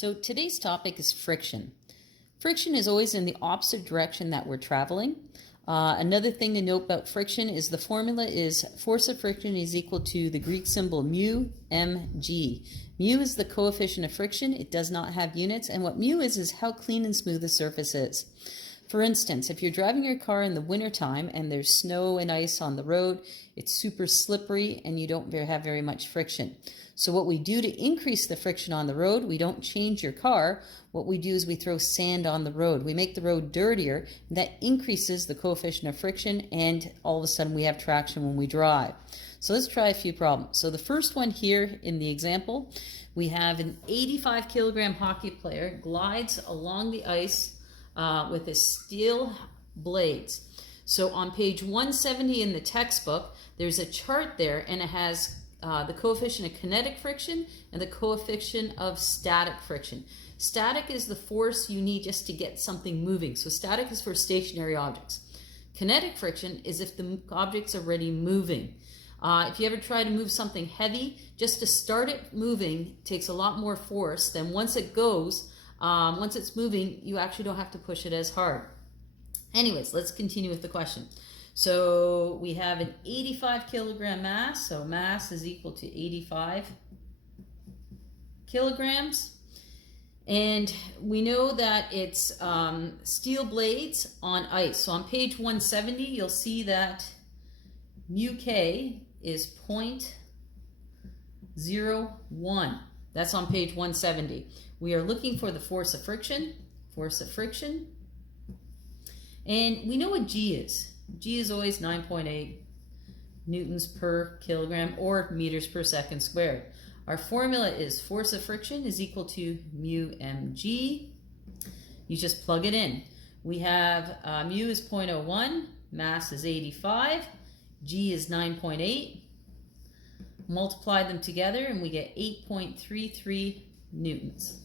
So today's topic is friction. Friction is always in the opposite direction that we're traveling. Another thing to note about friction is the formula is force of friction is equal to the Greek symbol mu mg. Mu is the coefficient of friction. It does not have units, and what mu is how clean and smooth the surface is. For instance, if you're driving your car in the wintertime and there's snow and ice on the road, it's super slippery and you don't have very much friction. So what we do to increase the friction on the road, we don't change your car. What we do is we throw sand on the road. We make the road dirtier, and that increases the coefficient of friction, and all of a sudden we have traction when we drive. So let's try a few problems. So the first one here in the example, we have an 85 kilogram hockey player glides along the ice with his steel blades. So on page 170 in the textbook, there's a chart there, and it has the coefficient of kinetic friction and the coefficient of static friction. Static is the force you need just to get something moving. So static is for stationary objects. Kinetic friction is if the object's already moving. If you ever try to move something heavy, just to start it moving takes a lot more force than once it goes. Once it's moving, you actually don't have to push it as hard. Anyways, let's continue with the question. So we have an 85 kilogram mass, so mass is equal to 85 kilograms. And we know that it's steel blades on ice. So on page 170, you'll see that mu k is 0.01. That's on page 170. We are looking for the force of friction, and we know what G is. G is always 9.8 newtons per kilogram or meters per second squared. Our formula is force of friction is equal to mu mg. You just plug it in. We have mu is 0.01, mass is 85, G is 9.8. Multiply them together and we get 8.33 newtons.